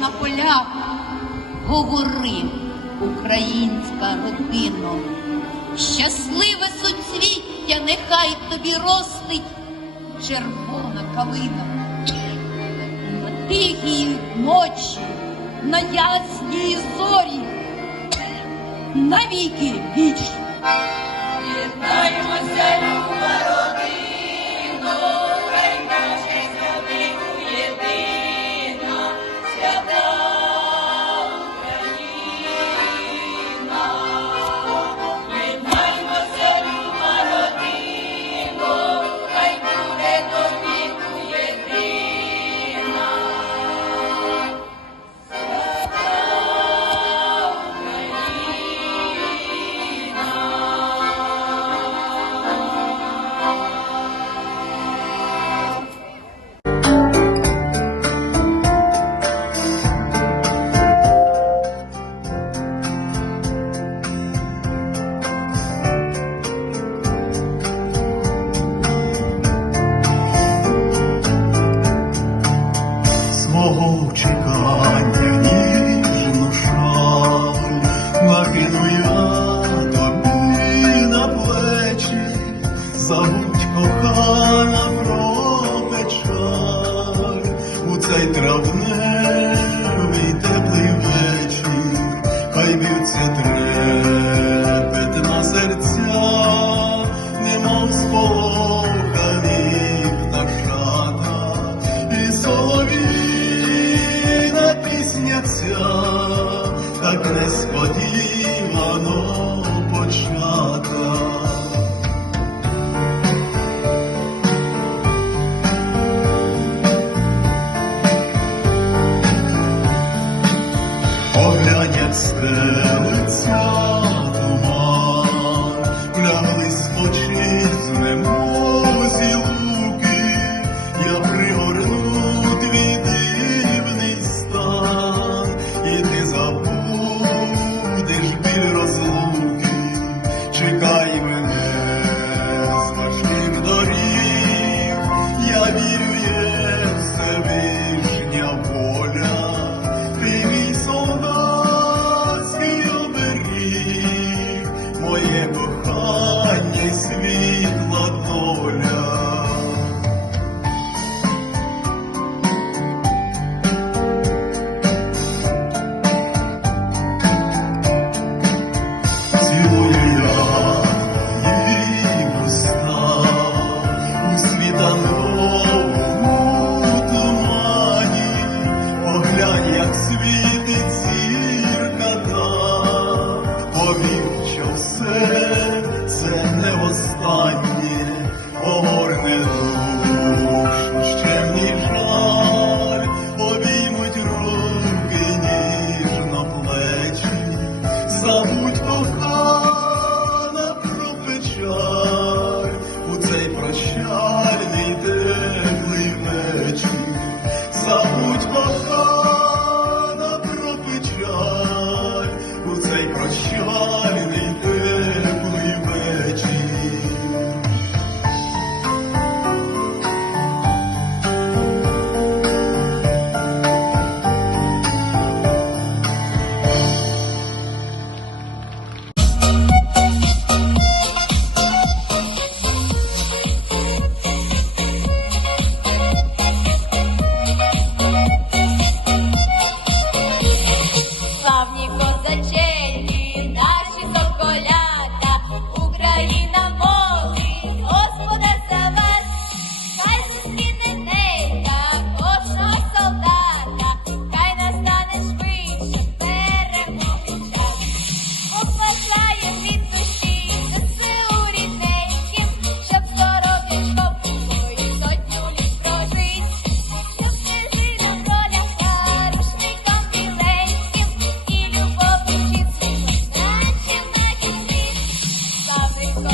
на полях, говори, українська родина, щасливе суцвіття, нехай тобі ростить червона калина. На тихій ночі, на ясній зорі, навіки віч. Вітаємося, люба родино.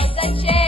It's a shame.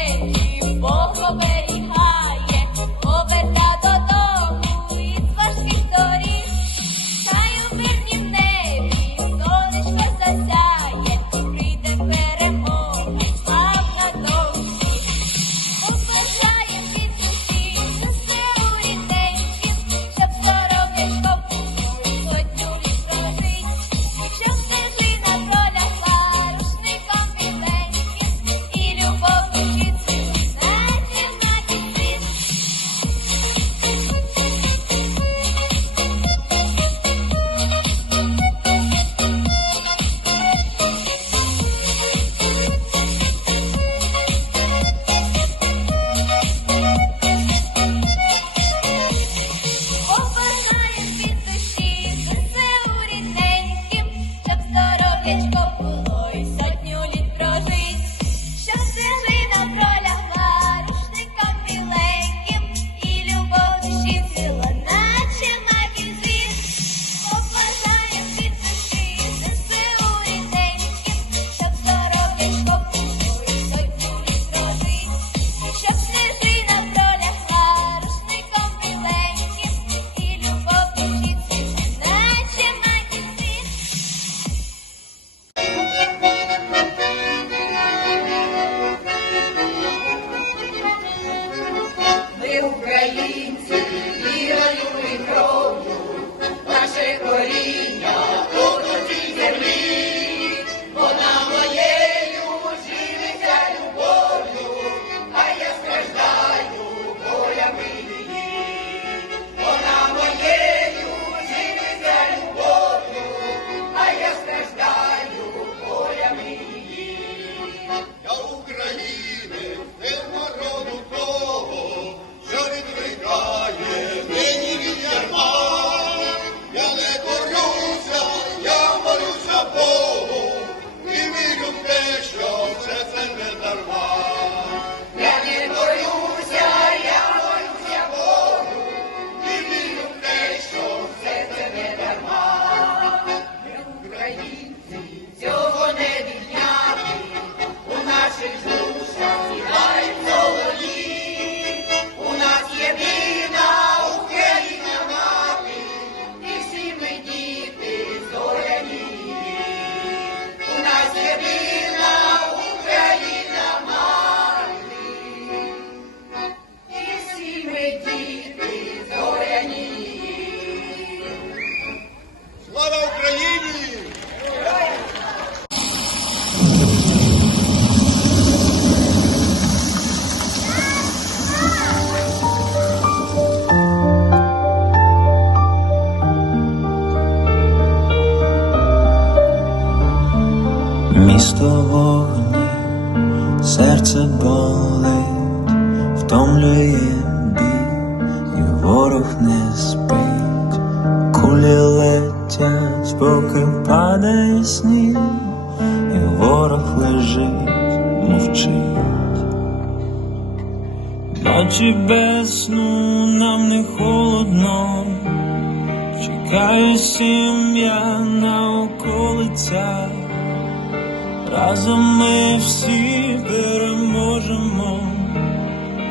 разом ми всі переможемо,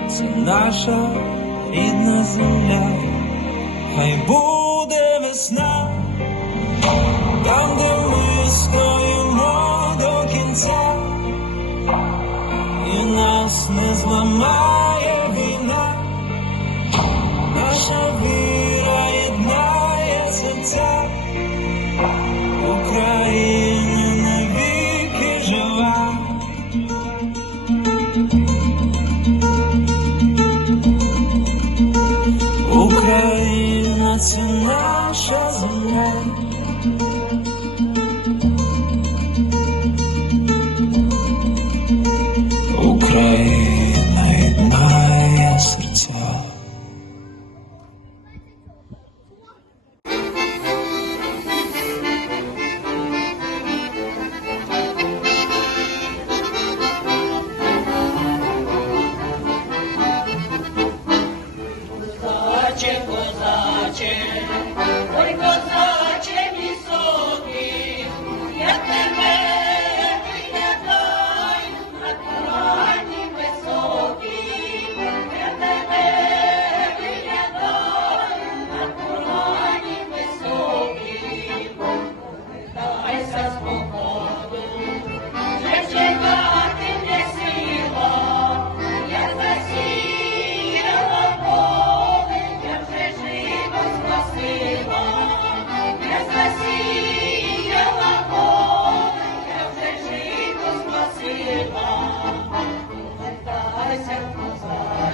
це наша рідна земля, хай буде весна, там, де ми стоїмо до кінця, і нас не зламає.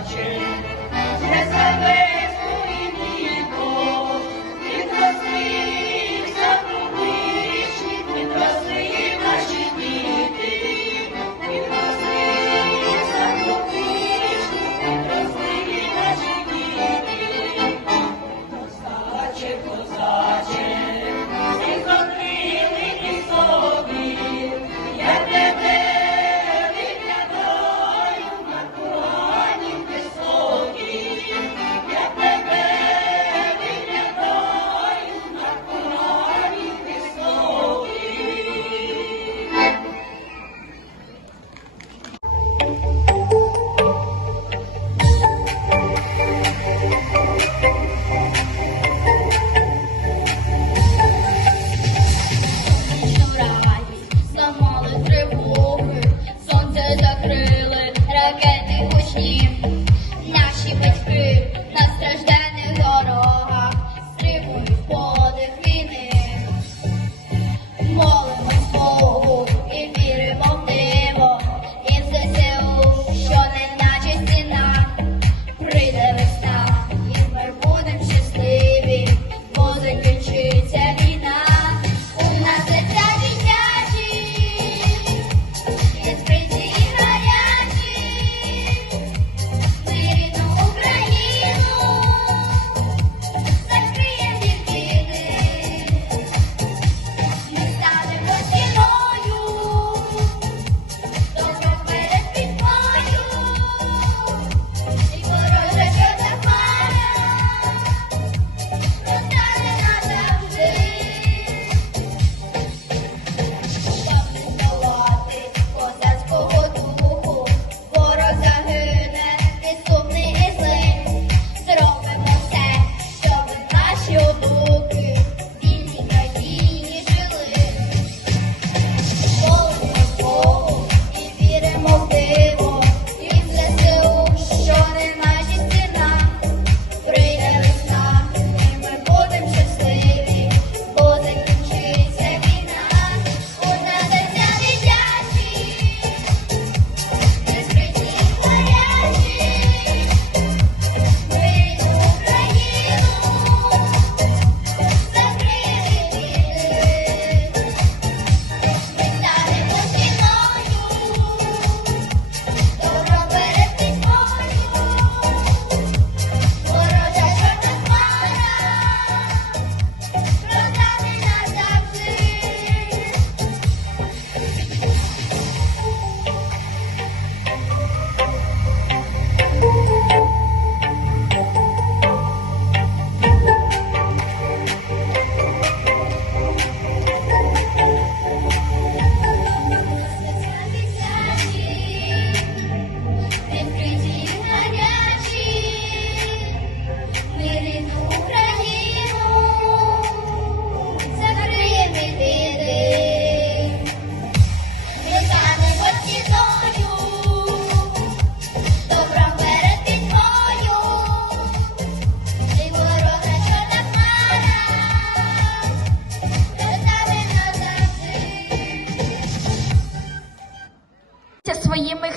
change. eu.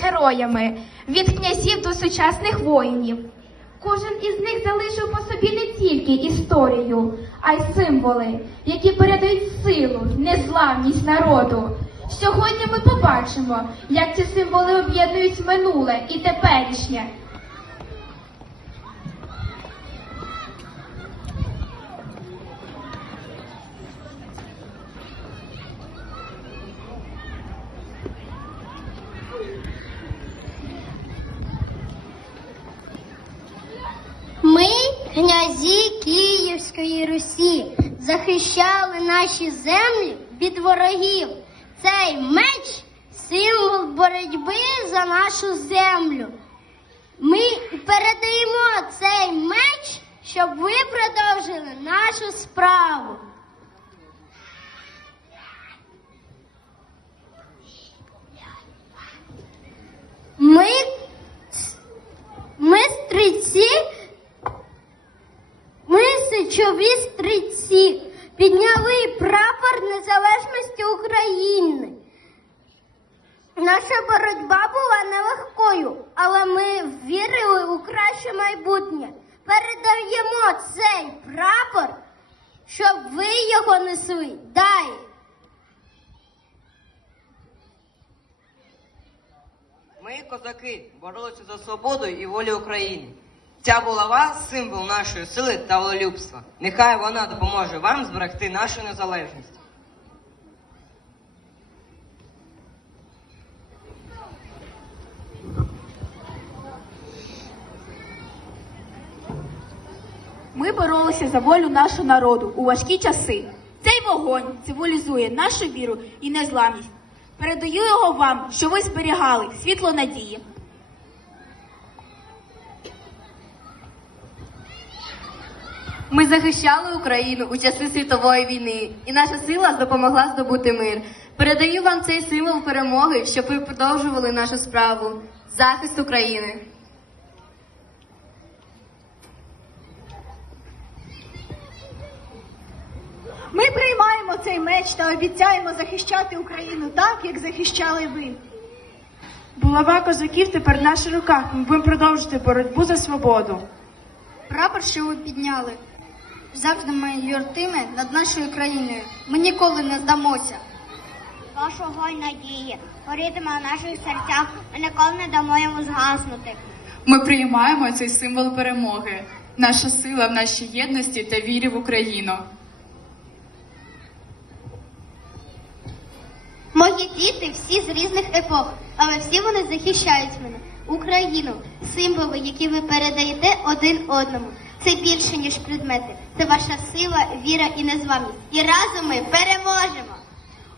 Героями від князів до сучасних воїнів. Кожен із них залишив по собі не тільки історію, а й символи, які передають силу, незламність народу. Сьогодні ми побачимо, як ці символи об'єднують минуле і теперішнє. Ми, князі Київської Русі, захищали наші землі від ворогів. Цей меч символ боротьби за нашу землю. Ми передаємо цей меч, щоб ви продовжили нашу справу. Ми, ми стрільці ми сичові стрільці підняли прапор незалежності України. Наша боротьба була нелегкою, але ми вірили у краще майбутнє. Передаємо цей прапор, щоб ви його несли далі. Ми, козаки, за свободу і волю України. Ця булава символ нашої сили та волелюбства. Нехай вона допоможе вам зберегти нашу незалежність. Ми боролися за волю нашого народу у важкі часи. Цей вогонь символізує нашу віру і незламність. Передаю його вам, що ви зберігали світло надії. Ми захищали Україну у часи світової війни, і наша сила допомогла здобути мир. Передаю вам цей символ перемоги, щоб ви продовжували нашу справу захист України. Ми приймаємо цей меч та обіцяємо захищати Україну так, як захищали ви. Булава козаків тепер в наших руках. Ми будемо продовжити боротьбу за свободу. Прапор, що ви підняли, завжди майортиме над нашою країною. Ми ніколи не здамося. Ваш огонь надії горітиме у наших серцях, ми ніколи не дамо йому згаснути. Ми приймаємо цей символ перемоги, наша сила в нашій єдності та вірі в Україну. Мої діти всі з різних епох, але всі вони захищають мене. Україну, символи, які ви передаєте один одному. Це більше, ніж предмети. Це ваша сила, віра і незламність. І разом ми переможемо.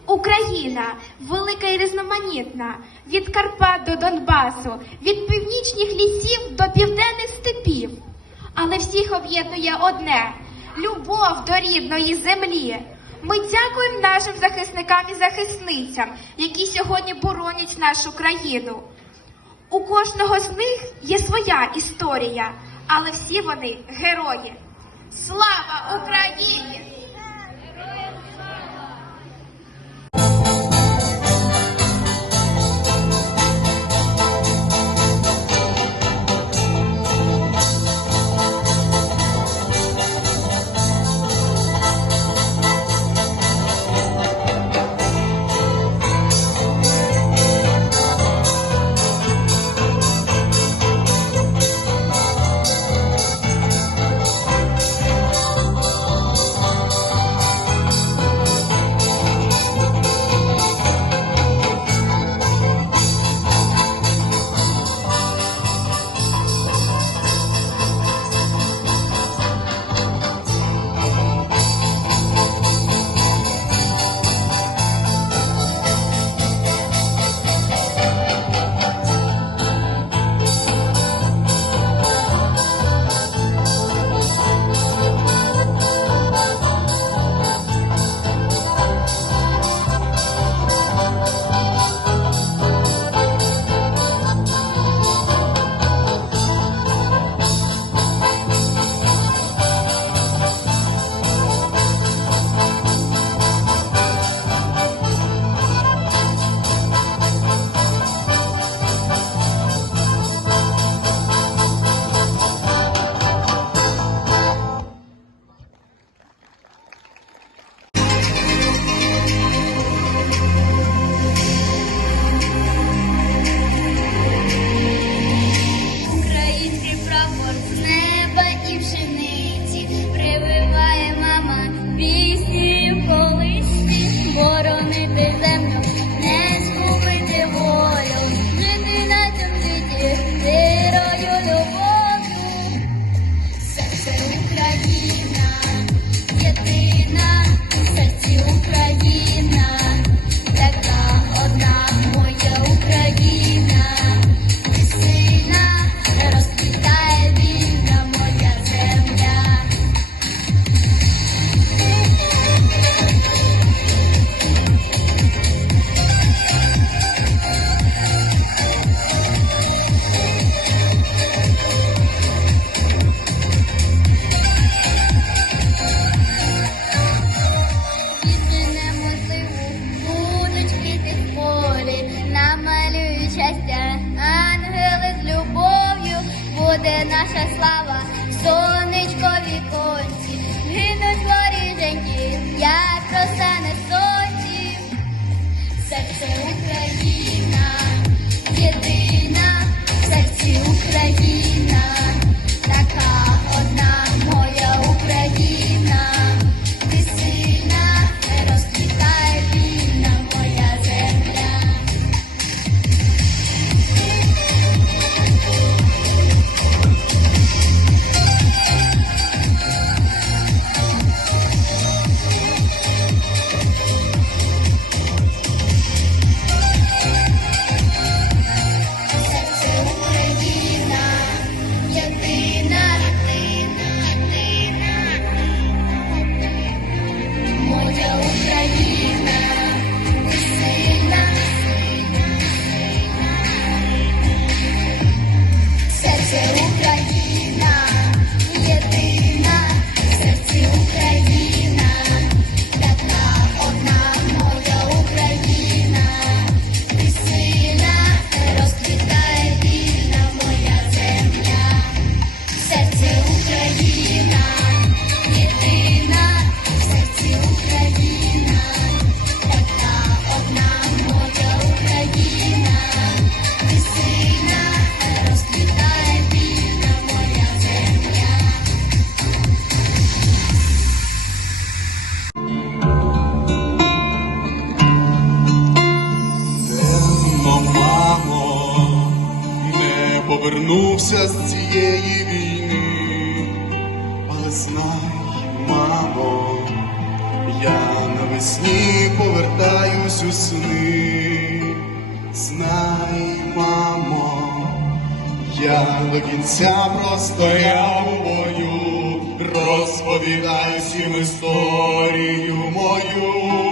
Україна велика і різноманітна, від Карпат до Донбасу, від північних лісів до південних степів. Але всіх об'єднує одне любов до рідної землі. Ми дякуємо нашим захисникам і захисницям, які сьогодні боронять нашу країну. У кожного з них є своя історія, але всі вони герої. Слава Україні! serce ulegli nam jedynie. до кінця простояв у бою, розповідай всім історію мою.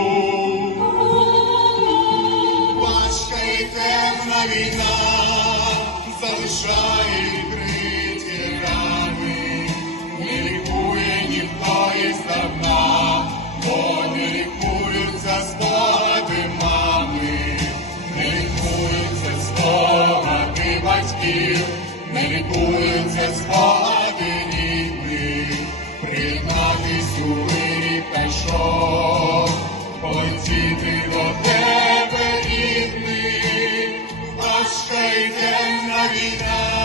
згадині дни, признатись у мирі та що, полетіти до тебе рідний, а ще йде на війна.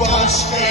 Важка